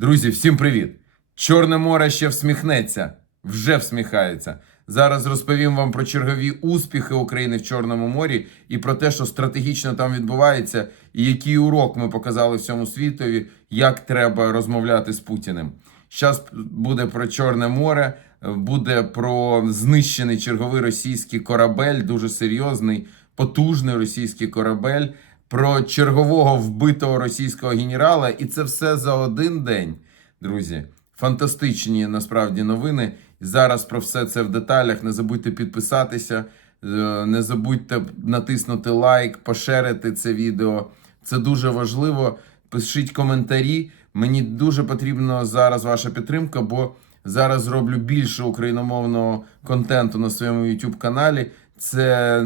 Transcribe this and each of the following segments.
Друзі, всім привіт! Чорне море ще всміхнеться, вже всміхається. Зараз розповім вам про чергові успіхи України в Чорному морі і про те, що стратегічно там відбувається, і який урок ми показали всьому світові, як треба розмовляти з Путіним. Зараз буде про Чорне море, буде про знищений черговий російський корабель, дуже серйозний, потужний російський корабель, про чергового вбитого російського генерала, і це все за один день, друзі. Фантастичні насправді новини. Зараз про все це в деталях. Не забудьте підписатися, е, не забудьте натиснути лайк, поширити це відео. Це дуже важливо. Пишіть коментарі. Мені дуже потрібна зараз ваша підтримка, бо зараз зроблю більше україномовного контенту на своєму YouTube каналі. Це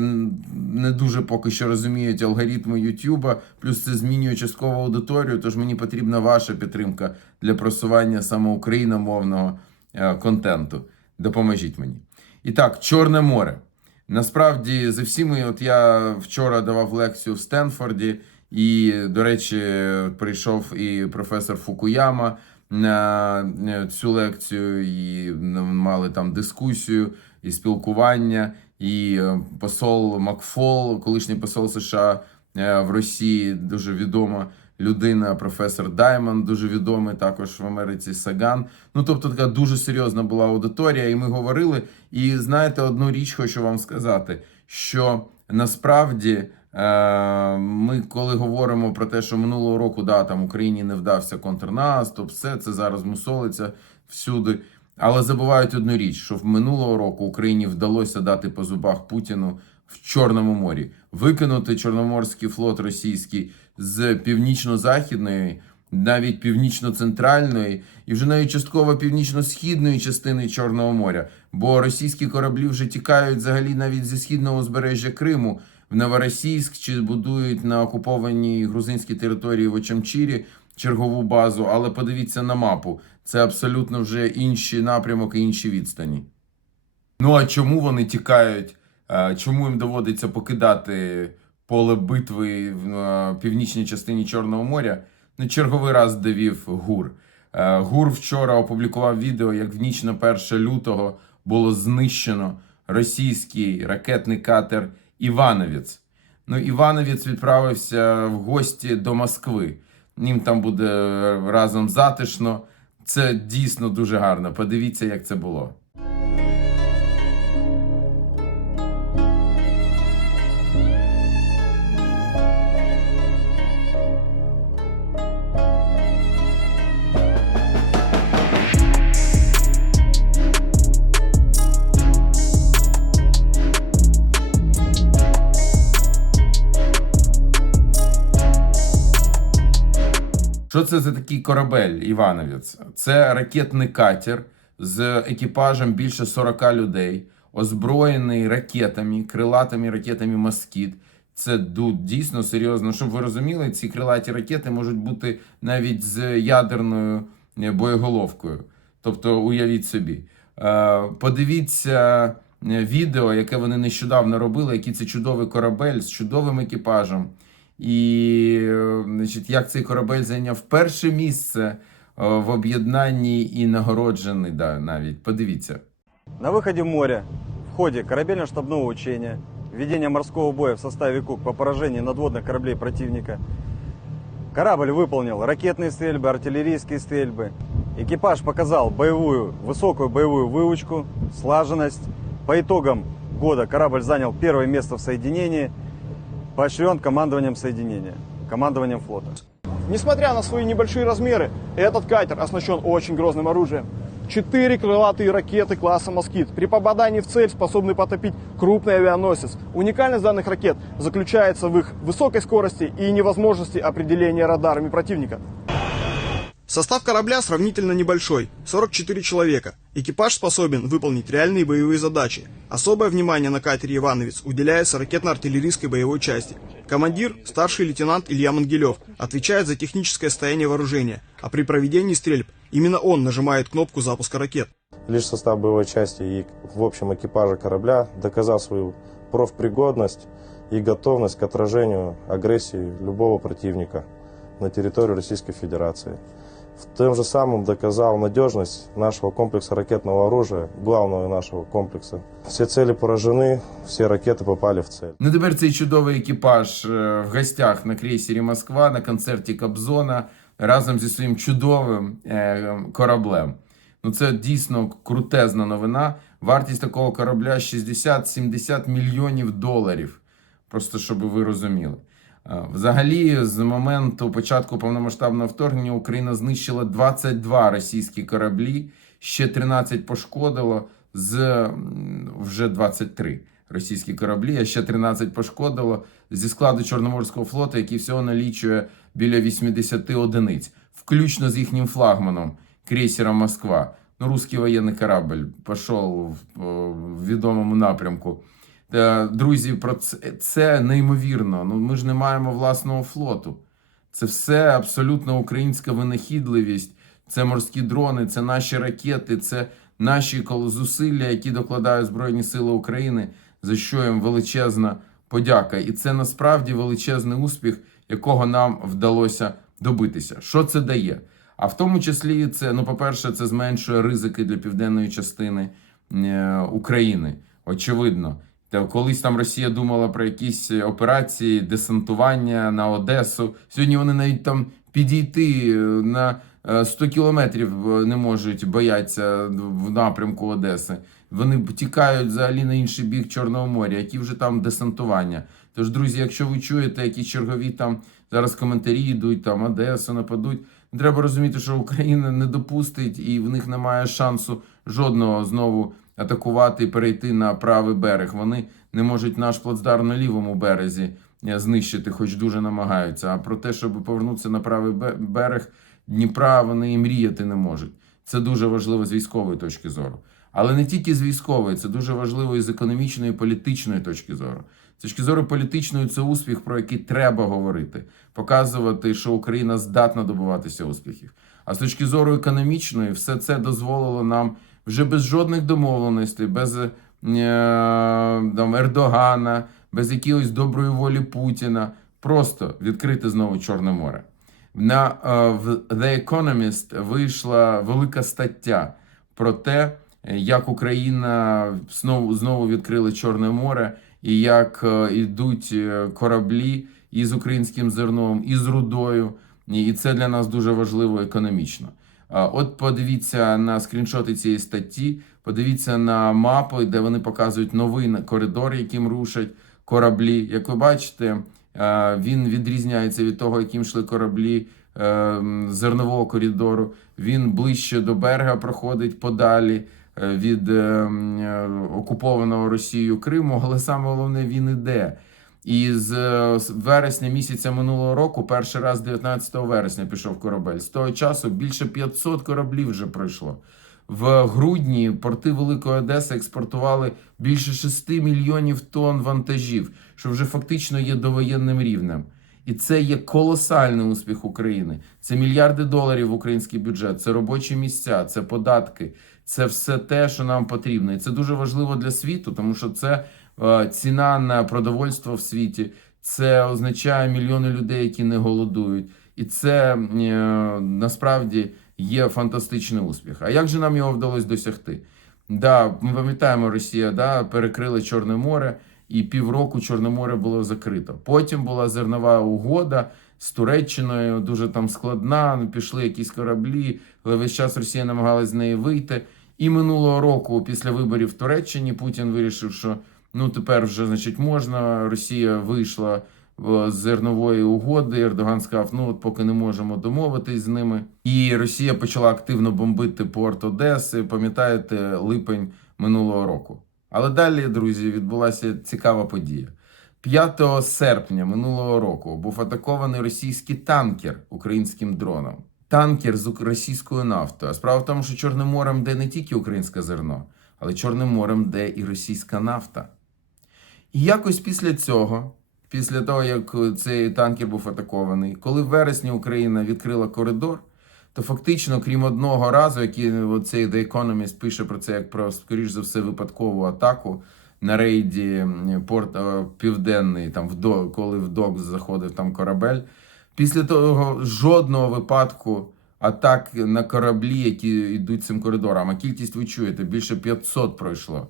не дуже поки що розуміють алгоритми Ютуба, плюс це змінює частково аудиторію. Тож мені потрібна ваша підтримка для просування саме україномовного е, контенту. Допоможіть мені. І так, Чорне море. Насправді, за всіми, от я вчора давав лекцію в Стенфорді, і, до речі, прийшов і професор Фукуяма на е, цю лекцію, і мали там дискусію і спілкування. І е, посол Макфол, колишній посол США е, в Росії, дуже відома людина, професор Даймон, дуже відомий також в Америці Саган. Ну тобто, така дуже серйозна була аудиторія, і ми говорили. І знаєте, одну річ хочу вам сказати: що насправді. е, Ми, коли говоримо про те, що минулого року да, там Україні не вдався контрнаступ, все це зараз мусолиться всюди. Але забувають одну річ: що в минулого року Україні вдалося дати по зубах Путіну в Чорному морі, викинути Чорноморський флот російський з північно-західної, навіть північно-центральної і вже навіть частково північно-східної частини Чорного моря. Бо російські кораблі вже тікають взагалі навіть зі східного узбережжя Криму в Новоросійськ чи будують на окупованій грузинській території в Очамчірі чергову базу. Але подивіться на мапу. Це абсолютно вже інші напрямок і інші відстані. Ну а чому вони тікають? Чому їм доводиться покидати поле битви в північній частині Чорного моря? Ну, черговий раз довів ГУР. ГУР вчора опублікував відео, як в ніч на 1 лютого було знищено російський ракетний катер Івановець. Ну, Івановець відправився в гості до Москви. Їм там буде разом затишно. Це дійсно дуже гарно. Подивіться, як це було. Що це за такий корабель Івановець? Це ракетний катер з екіпажем більше 40 людей, озброєний ракетами, крилатими ракетами Москіт. Це дійсно серйозно. Щоб ви розуміли, ці крилаті ракети можуть бути навіть з ядерною е, боєголовкою. Тобто, уявіть собі. Е, Подивіться е, відео, яке вони нещодавно робили, який це чудовий корабель з чудовим екіпажем. І е, значить, як цей корабель зайняв перше місце е, в об'єднанні і нагороджений да, навіть. Подивіться. На выходе в море, в ходе корабельно-штабного учения, ведения морского боя в составе КУК по поражению надводных кораблей противника, корабль выполнил ракетные стрельбы, артиллерийские стрельбы. Экипаж показал боевую, высокую боевую выучку, слаженность. По итогам года корабль занял первое место в соединении, поощрен командованием соединения, командованием флота. Несмотря на свои небольшие размеры, этот катер оснащен очень грозным оружием. Четыре крылатые ракеты класса «Москит» при попадании в цель способны потопить крупный авианосец. Уникальность данных ракет заключается в их высокой скорости и невозможности определения радарами противника. Состав корабля сравнительно небольшой – 44 человека. Экипаж способен выполнить реальные боевые задачи. Особое внимание на катере «Ивановец» уделяется ракетно-артиллерийской боевой части. Командир, старший лейтенант Илья Мангелев, отвечает за техническое состояние вооружения, а при проведении стрельб именно он нажимает кнопку запуска ракет. Лишь состав боевой части и в общем экипажа корабля доказал свою профпригодность и готовность к отражению агрессии любого противника на территории Российской Федерации. Тем же самым доказал надежность нашего комплекса ракетного оружия, главного нашего комплекса. Все цели поражены, все ракеты попали в цель. Ну тепер цей чудовий екіпаж е, в гостях на крейсері Москва на концерті Кобзона разом зі своїм чудовим е, кораблем. Ну це дійсно крутезна новина. Вартість такого корабля 60-70 мільйонів доларів. Просто щоб ви розуміли. Е, Взагалі, з моменту початку повномасштабного вторгнення Україна знищила 22 російські кораблі, ще 13 пошкодило з вже 23 російські кораблі, а ще 13 пошкодило зі складу Чорноморського флоту, який всього налічує біля 80 одиниць, включно з їхнім флагманом крейсером Москва. Ну, русський воєнний корабль пішов в відомому напрямку. Е, Друзі, про це, це неймовірно. Ну, ми ж не маємо власного флоту. Це все абсолютно українська винахідливість. Це морські дрони, це наші ракети, це наші зусилля, які докладають Збройні Сили України, за що їм величезна подяка. І це насправді величезний успіх, якого нам вдалося добитися. Що це дає? А в тому числі це, ну, по-перше, це зменшує ризики для південної частини е, України. Очевидно. Колись там Росія думала про якісь операції десантування на Одесу. Сьогодні вони навіть там підійти е, на е, 100 кілометрів е, не можуть, бояться в напрямку Одеси. Вони тікають взагалі на інший бік Чорного моря, які вже там десантування. Тож, друзі, якщо ви чуєте, які чергові там зараз коментарі йдуть, там Одесу нападуть, треба розуміти, що Україна не допустить і в них немає шансу жодного знову атакувати і перейти на правий берег. Вони не можуть наш плацдарм на лівому березі е, знищити, хоч дуже намагаються. А про те, щоб повернутися на правий берег Дніпра, вони і мріяти не можуть. Це дуже важливо з військової точки зору. Але не тільки з військової, це дуже важливо і з економічної і політичної точки зору. З точки зору політичної, це успіх, про який треба говорити, показувати, що Україна здатна добиватися успіхів. А з точки зору економічної, все це дозволило нам вже без жодних домовленостей, без е, там, Ердогана, без якоїсь доброї волі Путіна, просто відкрити знову Чорне море. На е, в The Economist вийшла велика стаття про те, як Україна знову знову відкрила Чорне море, і як е, йдуть е, кораблі із українським зерном, і з рудою. І це для нас дуже важливо економічно. От подивіться на скріншоти цієї статті, подивіться на мапи, де вони показують новий коридор, яким рушать кораблі. Як ви бачите, він відрізняється від того, яким йшли кораблі е, зернового коридору. Він ближче до берега проходить подалі е, від е, окупованого Росією Криму, але саме головне він іде. І з е, вересня місяця минулого року, перший раз 19 вересня пішов корабель. З того часу більше 500 кораблів вже пройшло. В грудні порти Великої Одеси експортували більше 6 мільйонів тонн вантажів, що вже фактично є довоєнним рівнем. І це є колосальний успіх України. Це мільярди доларів в український бюджет, це робочі місця, це податки, це все те, що нам потрібно. І це дуже важливо для світу, тому що це ціна на продовольство в світі. Це означає мільйони людей, які не голодують, і це е, насправді є фантастичний успіх. А як же нам його вдалося досягти? Да, ми пам'ятаємо, Росія да, перекрила Чорне море, і півроку Чорне море було закрито. Потім була зернова угода з Туреччиною, дуже там складна. ну, Пішли якісь кораблі, але весь час Росія намагалась з неї вийти. І минулого року, після виборів в Туреччині, Путін вирішив, що ну тепер вже значить можна. Росія вийшла з зернової угоди. Ердоган сказав, ну от поки не можемо домовитись з ними. І Росія почала активно бомбити порт Одеси. Пам'ятаєте, липень минулого року. Але далі, друзі, відбулася цікава подія. 5 серпня минулого року був атакований російський танкер українським дроном. Танкер з російською нафтою. А справа в тому, що Чорним морем йде не тільки українське зерно, але Чорним морем йде і російська нафта. І якось після цього, після того, як цей танкер був атакований, коли в вересні Україна відкрила коридор, то фактично, крім одного разу, який цей The Economist пише про це як про, скоріш за все, випадкову атаку на рейді порт е, Південний, там в док, коли в док заходив там корабель. Після того жодного випадку атак на кораблі, які йдуть цим коридором. А кількість ви чуєте, більше 500 пройшло.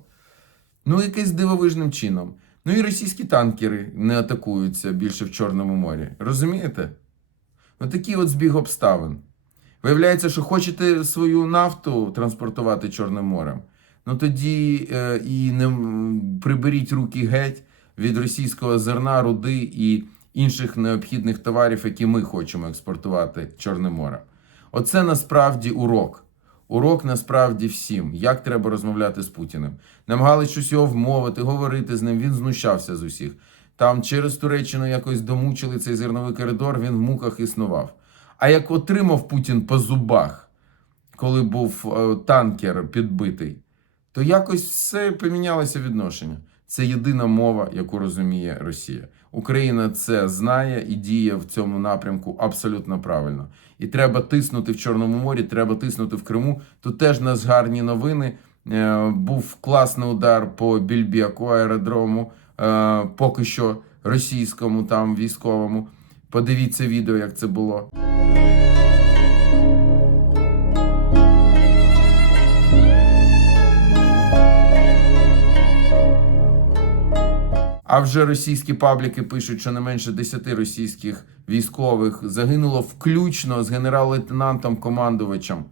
Ну, якесь дивовижним чином. Ну і російські танкери не атакуються більше в Чорному морі. Розумієте? Отакий от збіг обставин. Виявляється, що хочете свою нафту транспортувати Чорним морем. Ну тоді е, і не приберіть руки геть від російського зерна, руди і інших необхідних товарів, які ми хочемо експортувати Чорним морем. Оце насправді урок. Урок насправді всім, як треба розмовляти з Путіним. Намагались щось його вмовити, говорити з ним. Він знущався з усіх. Там через Туреччину якось домучили цей зерновий коридор, він в муках існував. А як отримав Путін по зубах, коли був е, танкер підбитий, то якось все помінялося відношення. Це єдина мова, яку розуміє Росія. Україна це знає і діє в цьому напрямку абсолютно правильно. І треба тиснути в Чорному морі, треба тиснути в Криму. Тут теж нас гарні новини. Е, Був класний удар по Більбєку аеродрому, е, поки що російському там військовому. Подивіться відео, як це було. А вже російські пабліки пишуть, що не менше 10 російських військових загинуло включно з генерал-лейтенантом командувачем.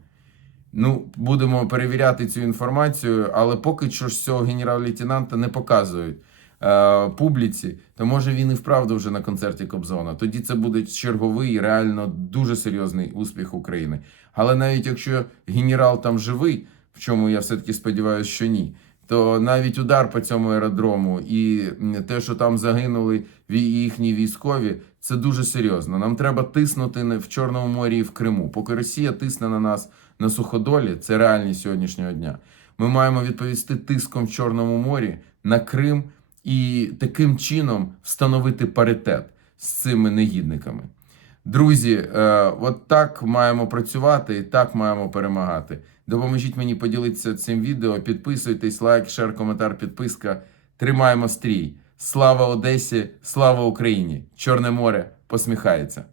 Ну, будемо перевіряти цю інформацію, але поки що ж цього генерал-лейтенанта не показують е, публіці, то може він і вправду вже на концерті Кобзона. Тоді це буде черговий, реально дуже серйозний успіх України. Але навіть якщо генерал там живий, в чому я все-таки сподіваюся, що ні, то навіть удар по цьому аеродрому і те, що там загинули їхні військові, це дуже серйозно. Нам треба тиснути в Чорному морі і в Криму. Поки Росія тисне на нас на суходолі, це реальність сьогоднішнього дня. Ми маємо відповісти тиском в Чорному морі на Крим і таким чином встановити паритет з цими негідниками. Друзі, е, от так маємо працювати і так маємо перемагати. Допоможіть мені поділитися цим відео. Підписуйтесь, лайк, шер, коментар, підписка. Тримаємо стрій. Слава Одесі, слава Україні! Чорне море посміхається.